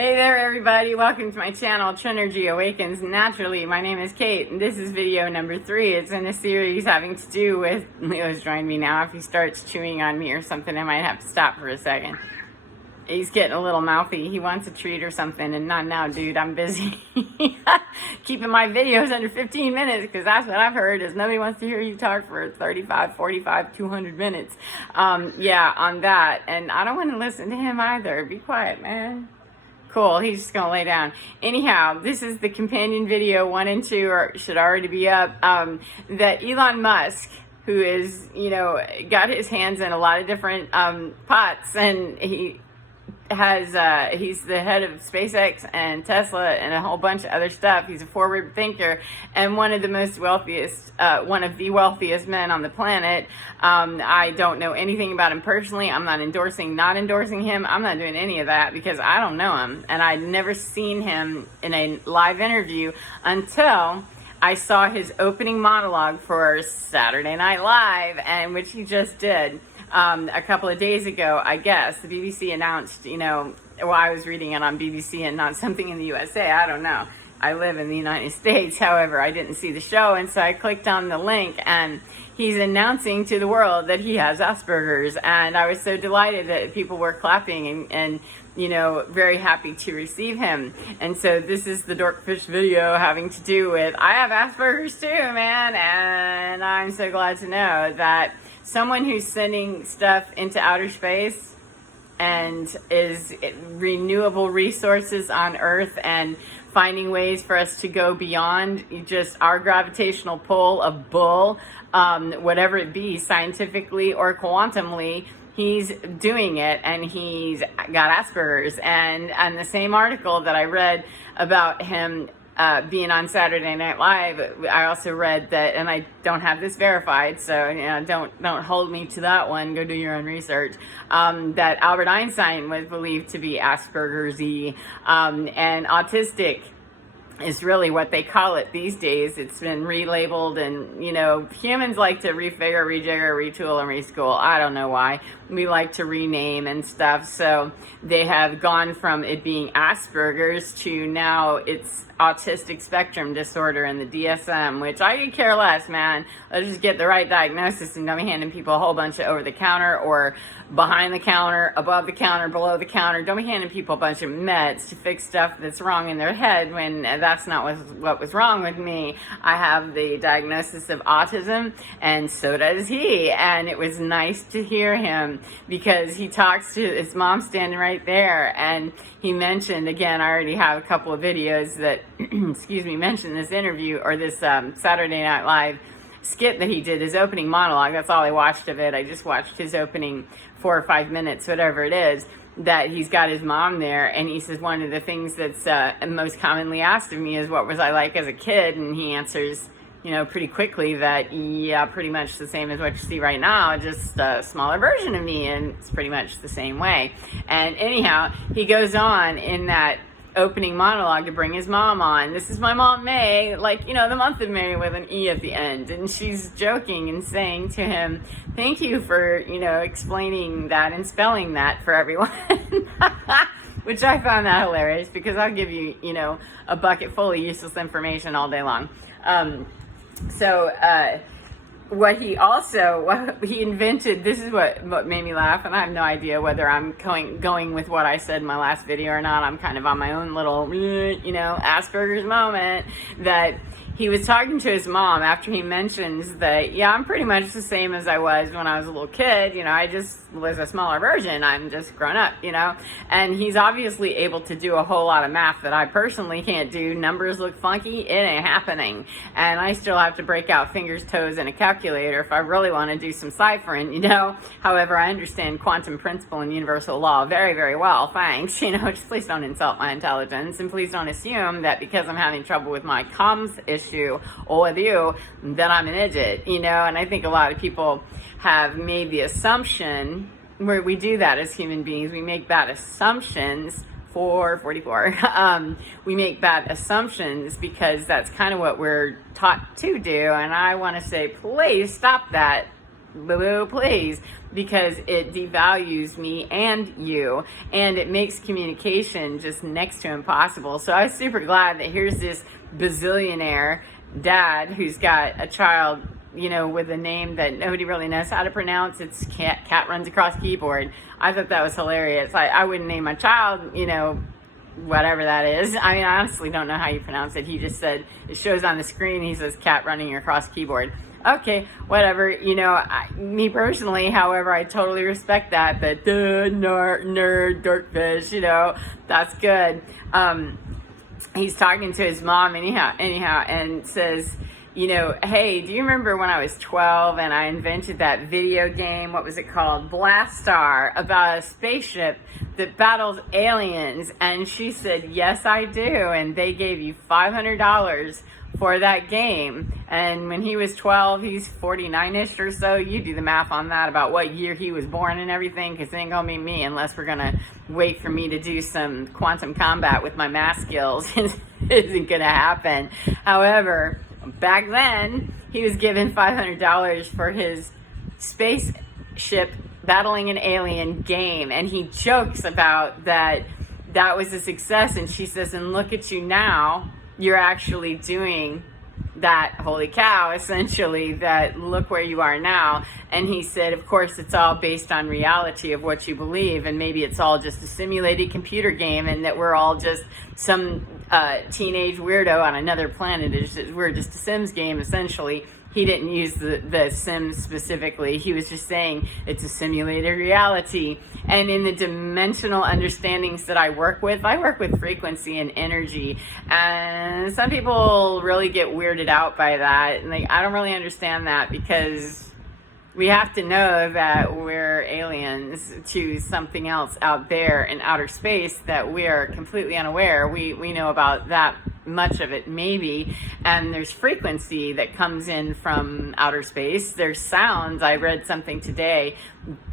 Hey there everybody, welcome to my channel, Trinergy Awakens Naturally. My name is Kate and this is video number 3. It's in a series having to do with, Leo's joined me now. If he starts chewing on me or something, I might have to stop for a second. He's getting a little mouthy. He wants a treat or something, and not now, dude. I'm busy keeping my videos under 15 minutes because that's what I've heard is nobody wants to hear you talk for 35, 45, 200 minutes. Yeah, on that. And I don't want to listen to him either. Be quiet, man. Cool, he's just gonna lay down. Anyhow, this is the companion video 1 and 2, or should already be up, that Elon Musk, who is, got his hands in a lot of different pots, and he has, he's the head of SpaceX and Tesla and a whole bunch of other stuff. He's a forward thinker and one of the wealthiest men on the planet. I don't know anything about him personally. I'm not not endorsing him. I'm not doing any of that because I don't know him. And I'd never seen him in a live interview until I saw his opening monologue for Saturday Night Live, and which he just did. A couple of days ago, I guess, the BBC announced, well, I was reading it on BBC and not something in the USA. I don't know. I live in the United States. However, I didn't see the show, and so I clicked on the link, and he's announcing to the world that he has Aspergers, and I was so delighted that people were clapping and very happy to receive him. And so this is the Dorkfish video having to do with, I have Aspergers too, man, and I'm so glad to know that someone who's sending stuff into outer space and is renewable resources on Earth and finding ways for us to go beyond just our gravitational pull of bull, whatever it be, scientifically or quantumly, he's doing it, and he's got Asperger's. And the same article that I read about him being on Saturday Night Live, I also read that, and I don't have this verified, so don't hold me to that one. Go do your own research. That Albert Einstein was believed to be Asperger's-y, and autistic is really what they call it these days. It's been relabeled, and humans like to refigure, rejigger, retool, and reschool. I don't know why. We like to rename and stuff, so they have gone from it being Asperger's to now it's autistic spectrum disorder in the DSM, which I could care less, man. Let's just get the right diagnosis and don't be handing people a whole bunch of over-the-counter or behind the counter, above the counter, below the counter. Don't be handing people a bunch of meds to fix stuff that's wrong in their head when that's not what was wrong with me. I have the diagnosis of autism, and so does he. And it was nice to hear him because he talks to his mom standing right there, and he mentioned, again, I already have a couple of videos that, mentioned this interview, or this Saturday Night Live skit that he did, his opening monologue. That's all I watched of it. I just watched his opening 4 or 5 minutes, whatever it is, that he's got his mom there, and he says one of the things that's most commonly asked of me is, what was I like as a kid? And he answers, pretty quickly that, yeah, pretty much the same as what you see right now, just a smaller version of me, and it's pretty much the same way. And anyhow, he goes on in that opening monologue to bring his mom on. This is my mom, May, the month of May with an E at the end. And she's joking and saying to him, thank you for, explaining that and spelling that for everyone. Which I found that hilarious because I'll give you, a bucket full of useless information all day long. What he invented, this is what made me laugh, and I have no idea whether I'm going with what I said in my last video or not. I'm kind of on my own little, Asperger's moment, that he was talking to his mom after he mentions that, yeah, I'm pretty much the same as I was when I was a little kid. I just was a smaller version. I'm just grown up, And he's obviously able to do a whole lot of math that I personally can't do. Numbers look funky. It ain't happening. And I still have to break out fingers, toes, and a calculator if I really want to do some ciphering, However, I understand quantum principle and universal law very, very well. Thanks. Just please don't insult my intelligence, and please don't assume that because I'm having trouble with my comms issue or with you, that I'm an idiot, And I think a lot of people have made the assumption, where we do that as human beings, we make bad assumptions. 444. We make bad assumptions because that's kind of what we're taught to do, and I want to say, please stop that boo, please, because it devalues me and you, and it makes communication just next to impossible. So I was super glad that here's this bazillionaire dad who's got a child, with a name that nobody really knows how to pronounce. It's cat runs across keyboard. I thought that was hilarious. I wouldn't name my child, whatever that is. I mean, I honestly don't know how you pronounce it. He just said, it shows on the screen, he says cat running across keyboard. Okay, whatever. Me personally, however, I totally respect that. But nerd, dorkfish, that's good. He's talking to his mom anyhow, and says, hey, do you remember when I was 12 and I invented that video game? What was it called? Blastar, about a spaceship that battles aliens. And she said, yes, I do. And they gave you $500 for that game. And when he was 12, he's 49-ish or so. You do the math on that, about what year he was born and everything, because it ain't gonna be me unless we're gonna wait for me to do some quantum combat with my math skills. It isn't gonna happen. However, back then, he was given $500 for his spaceship battling an alien game, and he jokes about that was a success. And she says, and look at you now, you're actually doing that. Holy cow, essentially, that look where you are now. And he said, of course, it's all based on reality of what you believe, and maybe it's all just a simulated computer game, and that we're all just some teenage weirdo on another planet. We're just a Sims game, essentially. He didn't use the Sims specifically. He was just saying it's a simulated reality. And in the dimensional understandings that I work with frequency and energy. And some people really get weirded out by that. And I don't really understand that, because we have to know that we're aliens to something else out there in outer space that we are completely unaware. We know about that much of it, maybe. And there's frequency that comes in from outer space. There's sounds. I read something today,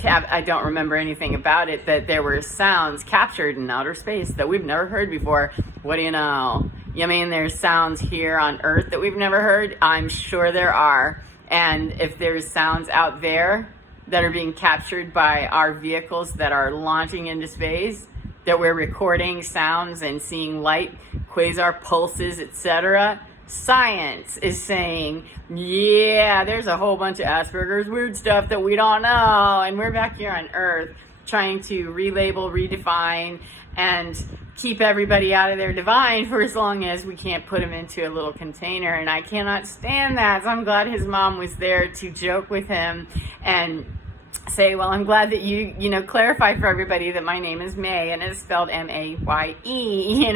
I don't remember anything about it, that there were sounds captured in outer space that we've never heard before. What do you know? There's sounds here on Earth that we've never heard? I'm sure there are. And if there's sounds out there that are being captured by our vehicles that are launching into space, that we're recording sounds and seeing light, quasar pulses, etc., science is saying, yeah, there's a whole bunch of Aspergers, weird stuff that we don't know. And we're back here on Earth trying to relabel, redefine, and keep everybody out of their divine for as long as we can't put them into a little container. And I cannot stand that. So I'm glad his mom was there to joke with him and say, well, I'm glad that you clarified for everybody that my name is May, and it's spelled M-A-Y-E,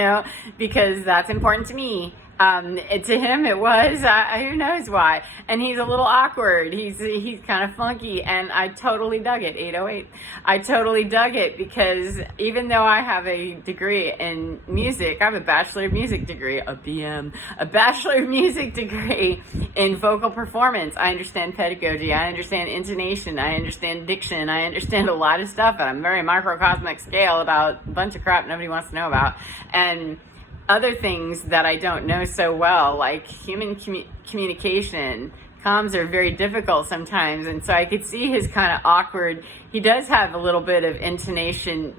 because that's important to me. To him it was, who knows why. And he's a little awkward. He's kind of funky, and I totally dug it. 808. I totally dug it, because even though I have a degree in music, I have a Bachelor of Music degree, a BM, a Bachelor of Music degree in vocal performance. I understand pedagogy. I understand intonation. I understand diction. I understand a lot of stuff at a very microcosmic scale about a bunch of crap nobody wants to know about. And other things that I don't know so well, like human communication. Comms are very difficult sometimes, and so I could see his kind of awkward. He does have a little bit of intonation,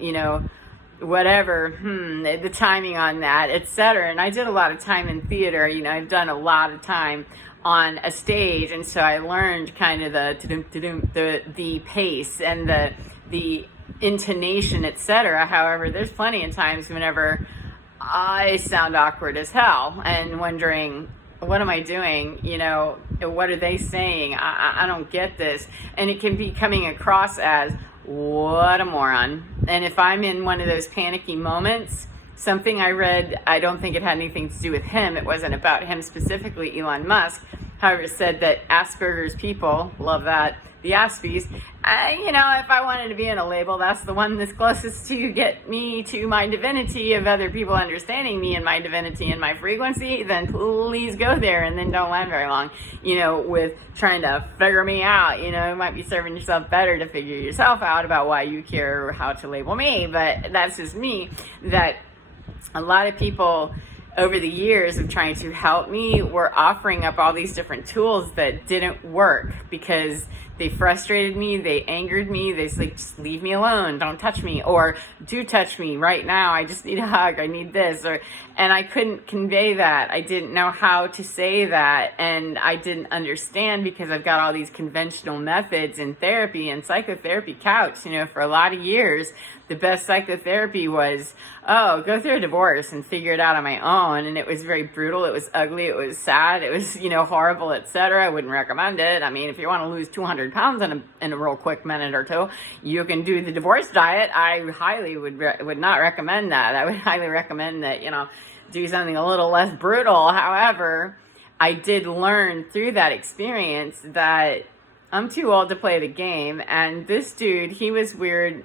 whatever, the timing on that, etc. And I did a lot of time in theater. I've done a lot of time on a stage, and so I learned kind of the pace and the intonation, etc. However, there's plenty of times whenever I sound awkward as hell and wondering, what am I doing? What are they saying? I don't get this. And it can be coming across as, what a moron. And if I'm in one of those panicky moments, something I read, I don't think it had anything to do with him. It wasn't about him specifically, Elon Musk. However, it said that Aspergers people, love that, the Aspies, if I wanted to be in a label, that's the one that's closest to get me to my divinity of other people understanding me and my divinity and my frequency, then please go there, and then don't land very long, with trying to figure me out. It might be serving yourself better to figure yourself out about why you care how to label me, but that's just me. That a lot of people over the years of trying to help me were offering up all these different tools that didn't work because they frustrated me, they angered me, they like, just leave me alone, don't touch me, or do touch me right now, I just need a hug, I need this, and I couldn't convey that. I didn't know how to say that, and I didn't understand because I've got all these conventional methods in therapy and psychotherapy couch, for a lot of years. The best psychotherapy was, go through a divorce and figure it out on my own. And it was very brutal. It was ugly. It was sad. It was, horrible, etc. I wouldn't recommend it. I mean, if you want to lose 200 pounds in a real quick minute or two, you can do the divorce diet. I highly would not recommend that. I would highly recommend that, do something a little less brutal. However, I did learn through that experience that I'm too old to play the game. And this dude, he was weird,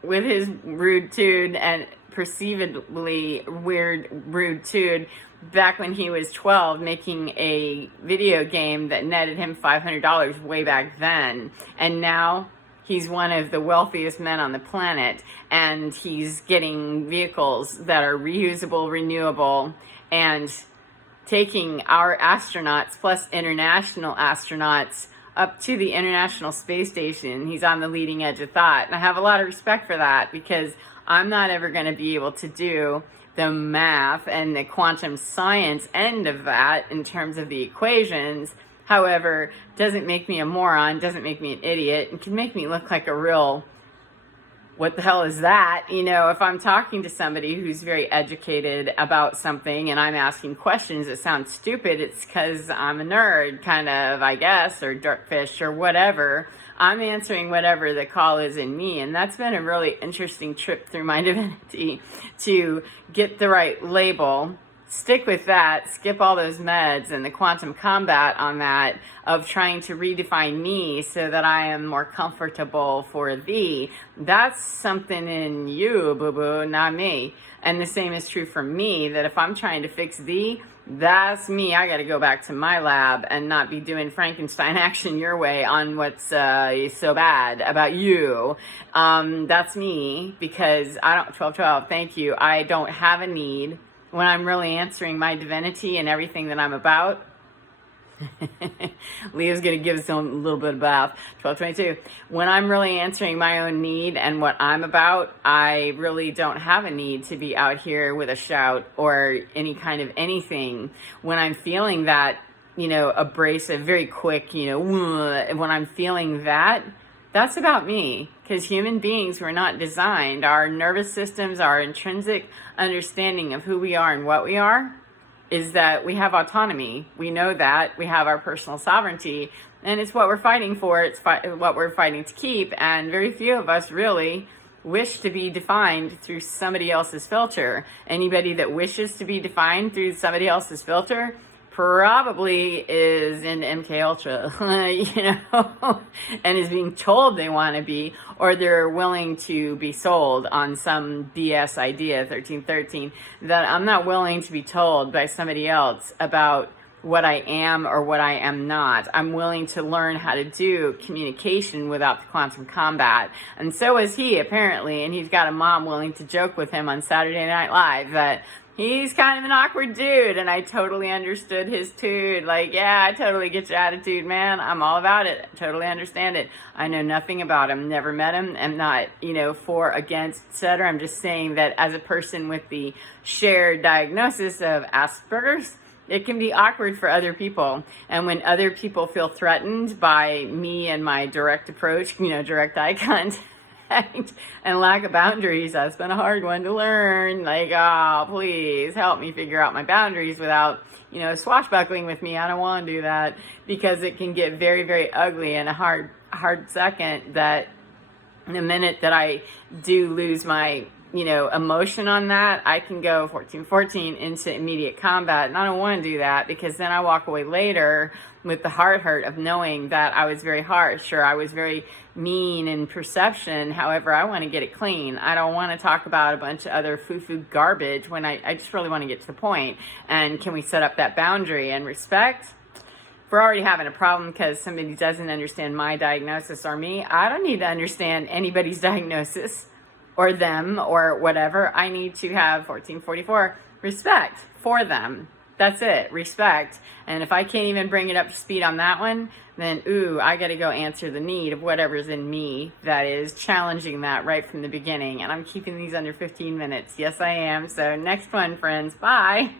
with his rude-tude and perceivedly rude-tude back when he was 12, making a video game that netted him $500 way back then. And now he's one of the wealthiest men on the planet, and he's getting vehicles that are reusable, renewable, and taking our astronauts plus international astronauts up to the International Space Station. He's on the leading edge of thought. And I have a lot of respect for that because I'm not ever going to be able to do the math and the quantum science end of that in terms of the equations. However, doesn't make me a moron, doesn't make me an idiot, and can make me look like a real, what the hell is that? If I'm talking to somebody who's very educated about something and I'm asking questions that sound stupid, it's because I'm a nerd, kind of, I guess, or darkfish or whatever. I'm answering whatever the call is in me. And that's been a really interesting trip through my divinity to get the right label, stick with that, skip all those meds and the quantum combat on that of trying to redefine me so that I am more comfortable for thee. That's something in you, boo-boo, not me. And the same is true for me, that if I'm trying to fix thee, that's me. I got to go back to my lab and not be doing Frankenstein action your way on what's so bad about you. That's me, because I don't, 1212, thank you. I don't have a need when I'm really answering my divinity and everything that I'm about. Leo's going to give us a little bit of bath. 1222. When I'm really answering my own need and what I'm about, I really don't have a need to be out here with a shout or any kind of anything. When I'm feeling that, abrasive, very quick, when I'm feeling that, that's about me. Because human beings were not designed. Our nervous systems, our intrinsic understanding of who we are and what we are, is that we have autonomy. We know that. We have our personal sovereignty. And it's what we're fighting for. It's what we're fighting to keep. And very few of us really wish to be defined through somebody else's filter. Anybody that wishes to be defined through somebody else's filter probably is in MK Ultra, and is being told they want to be, or they're willing to be sold on some BS idea, 1313, that I'm not willing to be told by somebody else about what I am or what I am not. I'm willing to learn how to do communication without the quantum combat. And so is he, apparently, and he's got a mom willing to joke with him on Saturday Night Live that he's kind of an awkward dude, and I totally understood his dude. Like, yeah, I totally get your attitude, man. I'm all about it. Totally understand it. I know nothing about him. Never met him. I'm not, for, against, etc. I'm just saying that as a person with the shared diagnosis of Aspergers, it can be awkward for other people. And when other people feel threatened by me and my direct approach, direct eye contact, and lack of boundaries, that's been a hard one to learn. Like, oh, please help me figure out my boundaries without, swashbuckling with me. I don't want to do that, because it can get very, very ugly in a hard second. That the minute that I do lose my, emotion on that, I can go 1414 into immediate combat. And I don't want to do that, because then I walk away later with the heart hurt of knowing that I was very harsh, or I was very mean in perception. However, I want to get it clean. I don't want to talk about a bunch of other foo-foo garbage when I just really want to get to the point. And can we set up that boundary and respect? If we're already having a problem because somebody doesn't understand my diagnosis or me, I don't need to understand anybody's diagnosis or them or whatever. I need to have 1444 respect for them. That's it, respect. And if I can't even bring it up to speed on that one, then I got to go answer the need of whatever's in me that is challenging that right from the beginning. And I'm keeping these under 15 minutes. Yes, I am. So next one, friends. Bye.